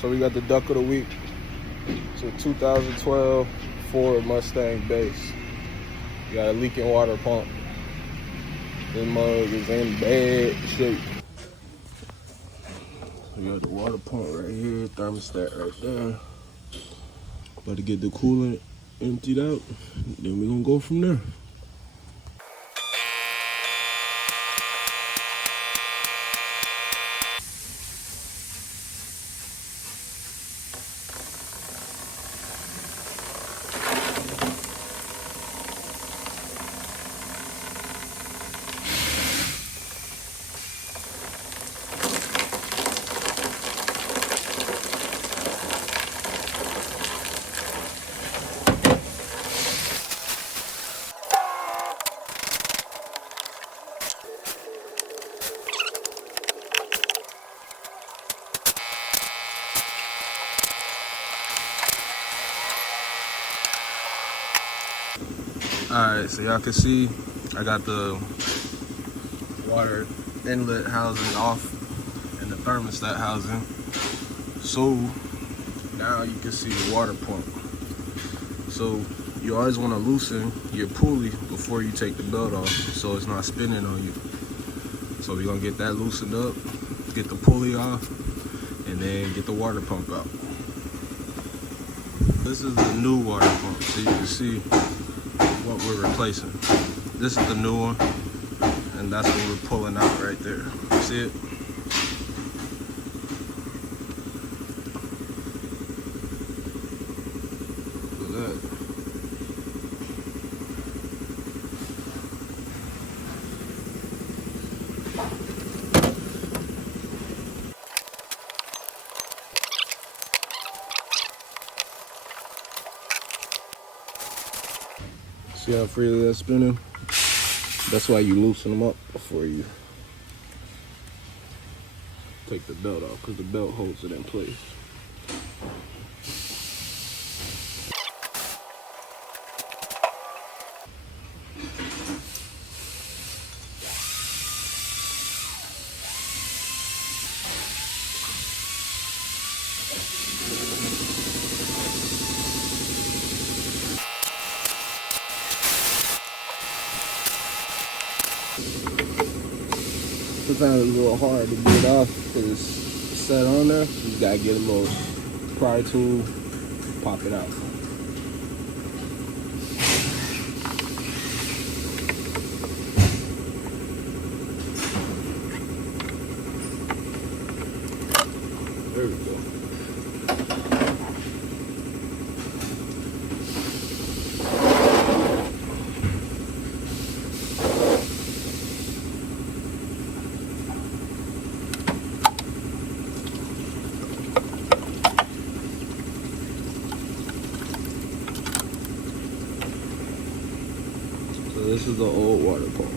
So we got the duck of the week. It's a 2012 Ford Mustang base. You got a leaking water pump. This mug is in bad shape. We got the water pump right here, thermostat right there. About to get the coolant emptied out, then we're gonna go from there. Alright, so y'all can see I got the water inlet housing off and the thermostat housing. So now you can see the water pump. So you always want to loosen your pulley before you take the belt off so it's not spinning on you. So we're gonna get that loosened up, get the pulley off, and then get the water pump out. This is the new water pump, so you can see what we're replacing. This is the new one, and that's what we're pulling out right there. See it? Look at that. See how freely that's spinning? That's why you loosen them up before you take the belt off, because the belt holds it in place. Sometimes it's a little hard to get it off because it's set on there. You just gotta get a little pry tool, pop it out. There we go. So this is the old water pump.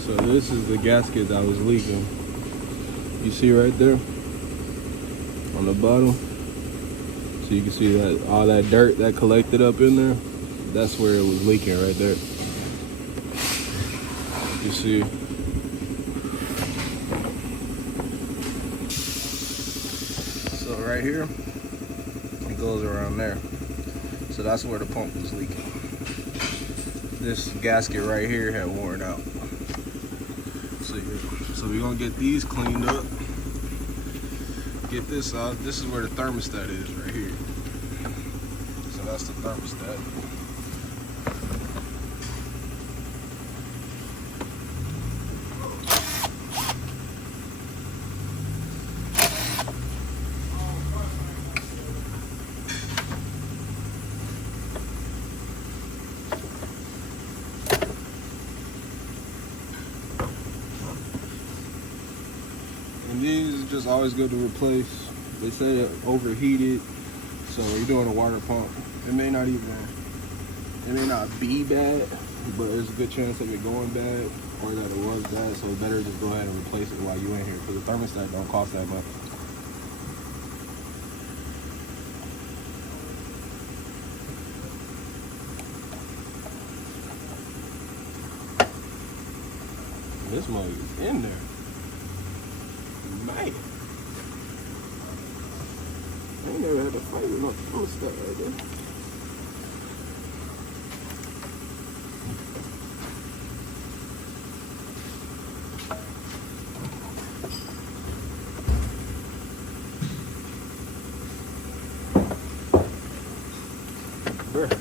So this is the gasket that was leaking. You see right there on the bottom? So you can see that all that dirt that collected up in there, that's where it was leaking right there. You see. So right here, it goes around there. So that's where the pump was leaking. This gasket right here had worn out. So we're gonna get these cleaned up. Get this out. This is where the thermostat is right here. So that's the thermostat. And these are just always good to replace. They say it overheated, so when you're doing a water pump, it may not be bad, but there's a good chance of it going bad or that it was bad, so it's better just go ahead and replace it while you're in here, because the thermostat don't cost that much. this mug is in there. Man. I ain't never had to fight with no thermostat right there. Bruh.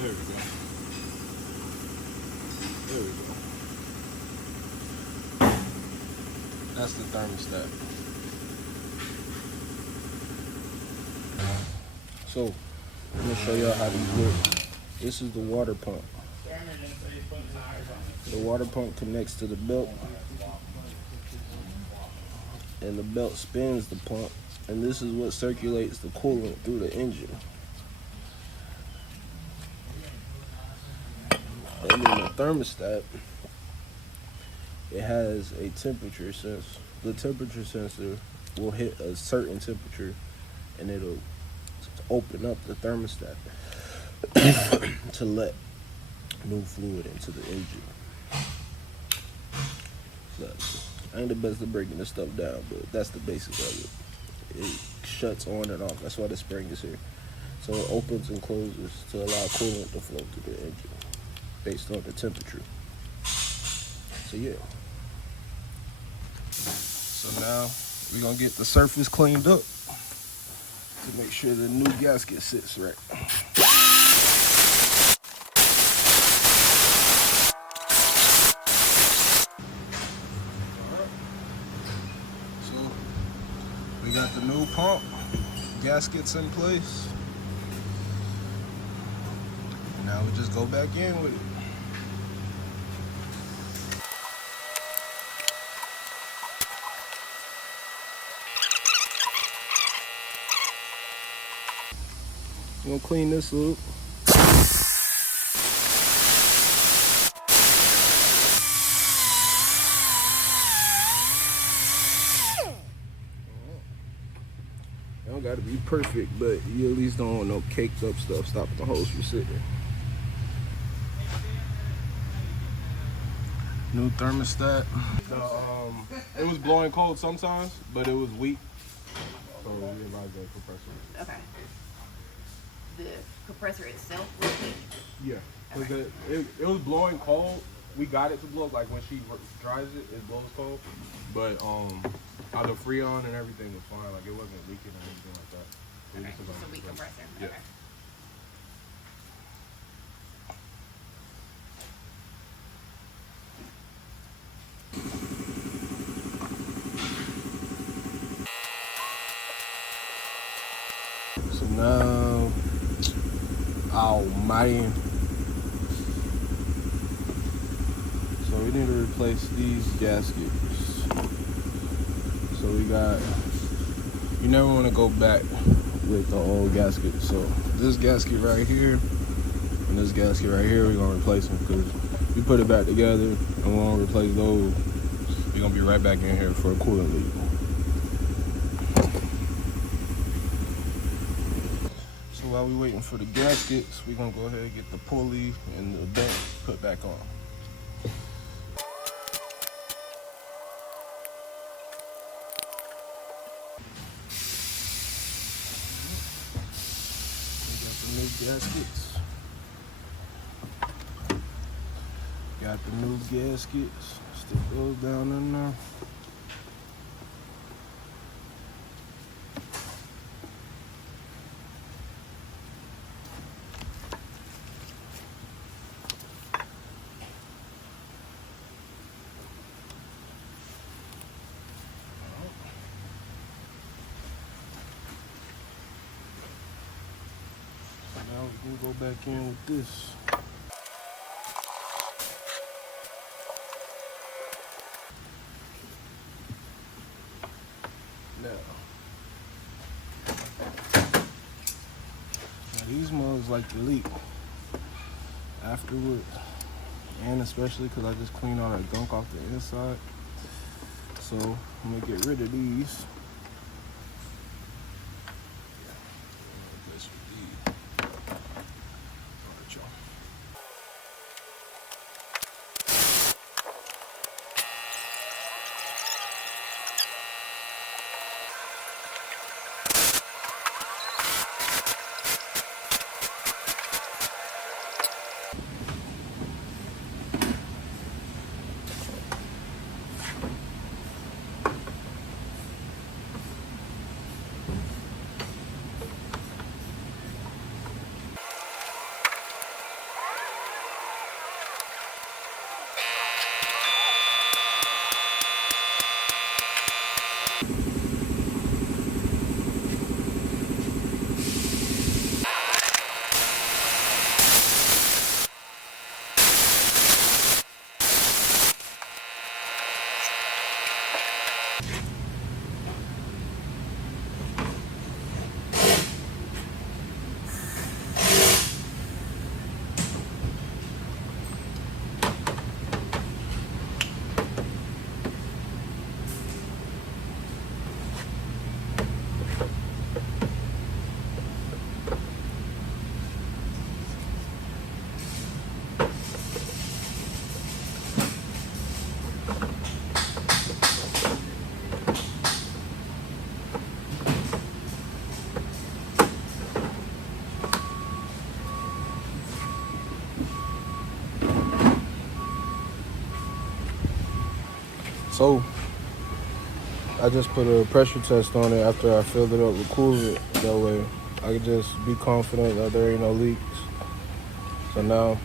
There we go. There we go. That's the thermostat. So, I'm gonna show y'all how these work. This is the water pump. The water pump connects to the belt, and the belt spins the pump, and this is what circulates the coolant through the engine. And then the thermostat, it has a temperature sense. The temperature sensor will hit a certain temperature and it'll open up the thermostat to let new fluid into the engine. Look, I ain't the best at breaking this stuff down, but that's the basics of it. It shuts on and off. That's why the spring is here. So it opens and closes to allow coolant to flow through the engine based on the temperature. So yeah. So now we're gonna get the surface cleaned up to make sure the new gasket sits right. So we got the new pump, gaskets in place. And now we just go back in with it. We're gonna clean this loop. It don't gotta be perfect, but you at least don't want no caked up stuff stopping the hose from sitting. New thermostat. It was blowing cold sometimes, but it was weak. So we realized the compressor. Okay. The compressor itself was weak? Yeah, because Okay. it was blowing cold. We got it to blow, like when she dries it, it blows cold. But how the Freon and everything was fine. Like it wasn't leaking or anything like that. Okay, it's a weak compressor. Yeah. Okay. So now, oh man. So we need to replace these gaskets. So we got, you never want to go back with the old gasket. So this gasket right here and this gasket right here, we're gonna replace them because we put it back together and we won't replace those. We're gonna be right back in here for a coolant leak. So while we're waiting for the gaskets, we're gonna go ahead and get the pulley and the belt put back on. New gaskets. Got the new gaskets. Stick those down in there. Now we're me go back in with this. Now these mugs like to leak afterward, and especially because I just cleaned all that gunk off the inside. So I'm gonna get rid of these. So I just put a pressure test on it after I filled it up with coolant. That way I can just be confident that there ain't no leaks. So now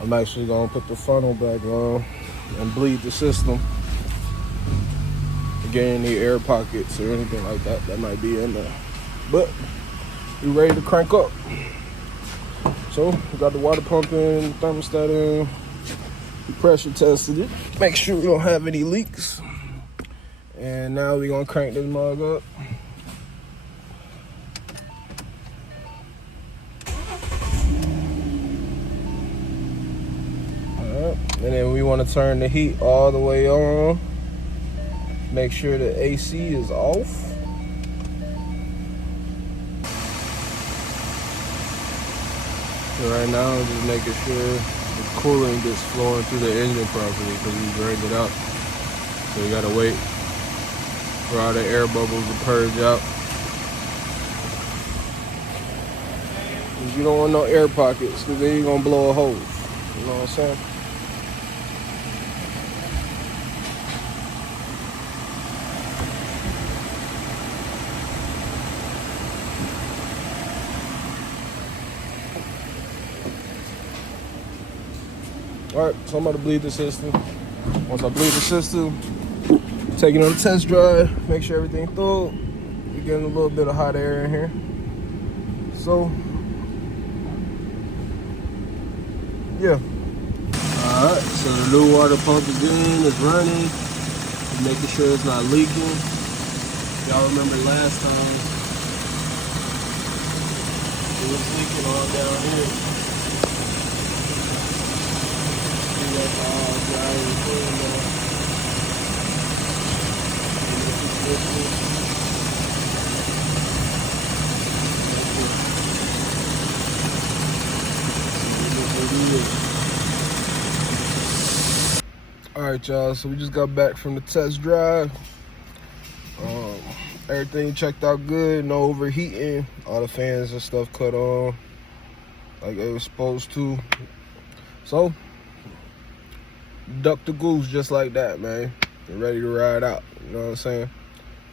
I'm actually gonna put the funnel back on and bleed the system to get any air pockets or anything like that that might be in there. But we ready to crank up. So we got the water pump in, thermostat in. We pressure tested it, make sure we don't have any leaks. And now we're gonna crank this mug up. Alright, and then we wanna turn the heat all the way on. Make sure the AC is off. So right now, I'm just making sure the coolant gets flowing through the engine properly because we drained it out. So you gotta wait for all the air bubbles to purge out. You don't want no air pockets because then you're gonna blow a hose. You know what I'm saying? Alright, so I'm about to bleed the system. Once I bleed the system, take it on a test drive, make sure everything through. We're getting a little bit of hot air in here. So, yeah. Alright, so the new water pump is in, it's running. Making sure it's not leaking. Y'all remember last time, it was leaking all down here. That's all dry and clean now. Alright y'all, so we just got back from the test drive. Everything checked out good, no overheating. All the fans and stuff cut on like they were supposed to. So duck the goose just like that, man. You're ready to ride out, you know what I'm saying?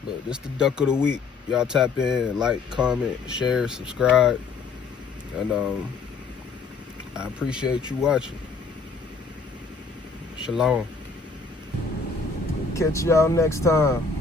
But this the duck of the week. Y'all tap in, like, comment, share, subscribe. And I appreciate you watching. Shalom. Catch y'all next time.